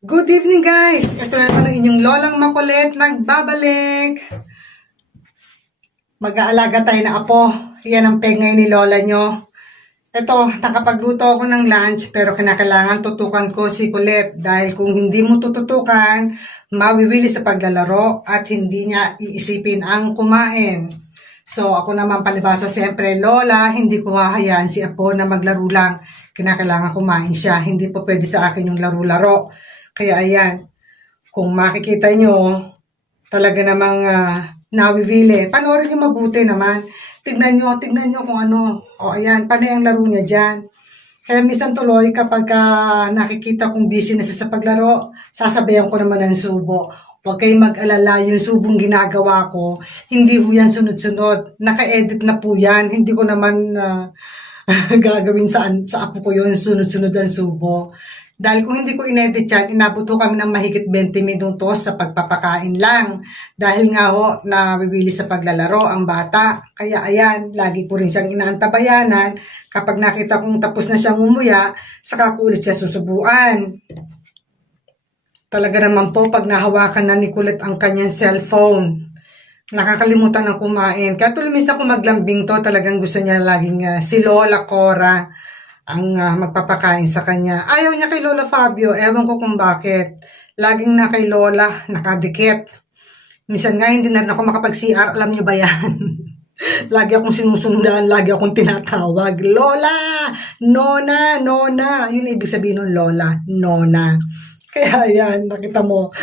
Good evening guys! Ito na naman ang inyong lolang makulit nagbabalik. Mag-aalaga tayo na apo. Yan ang pengay ni lola nyo. Ito, nakapagluto ako ng lunch pero kinakailangan tutukan ko si Kulit dahil kung hindi mo tututukan, mawiwili sa paglalaro at hindi niya iisipin ang kumain. So ako naman palibasa siyempre, lola, hindi ko hahayaan si apo na maglaro lang. Kinakailangan kumain siya. Hindi po pwede sa akin yung laro-laro. Kaya ayan, kung makikita nyo, talaga namang nawiwili. Panoorin nyo mabuti naman. Tignan nyo kung ano. O ayan, panay ang laro niya dyan. Kaya minsan tuloy kapag nakikita kong busy na siya sa paglaro, sasabayan ko naman ng subo. Huwag kayong mag-alala, yung subong ginagawa ko, hindi po yan sunod-sunod. Naka-edit na po yan. Hindi ko naman gagawin sa apo ko yun, sunod-sunod ang subo. Dahil kung hindi ko inedit yan, inabot ko kami ng mahigit 20 minutos sa pagpapakain lang. Dahil nga ho, nabibili sa paglalaro ang bata. Kaya ayan, lagi ko rin siyang inaantabayanan. Kapag nakita kong tapos na siyang umuya, saka ko ulit siya susubuan. Talaga naman po, pag nahawakan na ni Kulit ang kanyang cellphone, nakakalimutan ng kumain. Kaya tuloy minsan kung maglambing to, talagang gusto niya laging si Lola Cora ang magpapakain sa kanya. Ayaw niya kay Lola Fabio. Ewan ko kung bakit. Laging na kay Lola, nakadikit. Minsan nga hindi na rin ako makapag-CR. Alam niyo ba yan? Lagi akong sinusundan, lagi akong tinatawag. Lola! Nona! Nona! Yun ibig sabihin ng Lola. Nona. Kaya yan, nakita mo.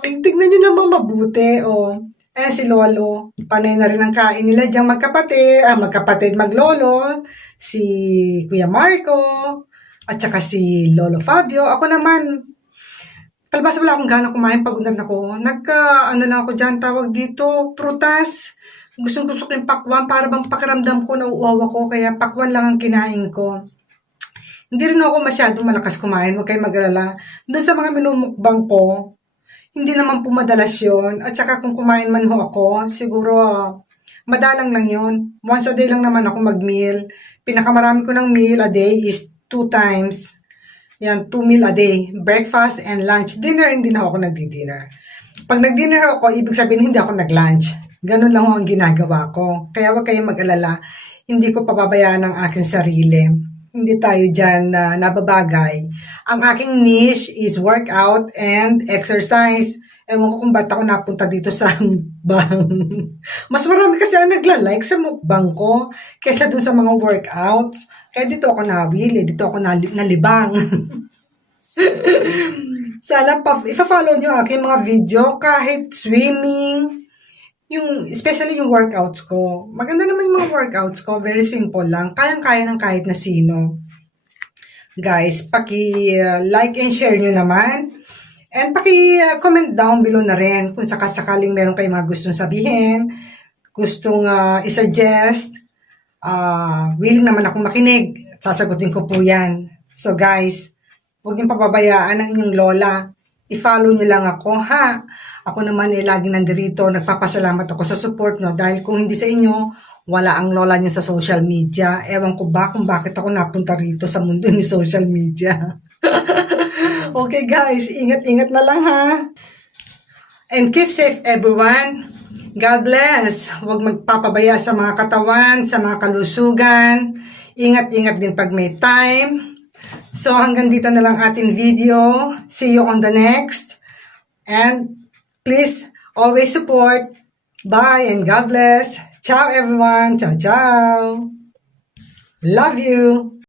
Tignan nyo namang mabuti. Oh. Si Lolo, panay na rin ang kain nila diyang magkapatid, maglolo, si Kuya Marco, at saka si Lolo Fabio. Ako naman, palabas wala akong gana kumain, pagundan ako. Lang ako dyan, tawag dito, prutas. Gusto ko yung pakwan, para bang pakiramdam ko na uuaw ako, kaya pakwan lang ang kinain ko. Hindi rin ako masyadong malakas kumain, huwag kayong mag-alala. Doon sa mga minumukbang ko, hindi naman po madalas yun. At saka kung kumain man ho ako, siguro madalang lang yun. Once a day lang naman ako mag-meal. Pinakamarami ko ng meal a day is 2 times. Yan, 2 meal a day. Breakfast and lunch. Dinner, hindi na ako nagdi-dinner. Pag nag-dinner ako, ibig sabihin hindi ako nag-lunch. Ganun lang ho ang ginagawa ko. Kaya huwag kayong mag-alala. Hindi ko pababayaan ang aking sarili. Hindi tayo dyan nababagay. Ang aking niche is workout and exercise. Ewan ko kung ba't ako napunta dito sa mukbang. Mas marami kasi ang nagla-like sa mukbang ko kaysa dun sa mga workouts. Kaya dito ako nawili, dito ako nalibang. Sana ipa-follow nyo aking mga video kahit swimming, especially yung workouts ko. Maganda naman yung mga workouts ko. Very simple lang. Kayang-kaya ng kahit na sino. Guys, paki-like and share nyo naman. And paki-comment down below na rin kung sakasakaling meron kayong mga gustong sabihin, gustong isuggest. Willing naman akong makinig. Sasagutin ko po yan. So guys, huwag niyong pababayaan ang inyong lola. I-follow nyo lang ako, ha? Ako naman laging nandirito, nagpapasalamat ako sa support, no? Dahil kung hindi sa inyo, wala ang lola nyo sa social media. Ewan ko ba kung bakit ako napunta rito sa mundo ni social media. Okay guys, ingat-ingat na lang, ha? And keep safe everyone. God bless. Huwag magpapabaya sa mga katawan, sa mga kalusugan. Ingat-ingat din pag may time. So hanggang dito na lang ating video. See you on the next. And please always support. Bye and God bless. Ciao everyone. Ciao, ciao. Love you.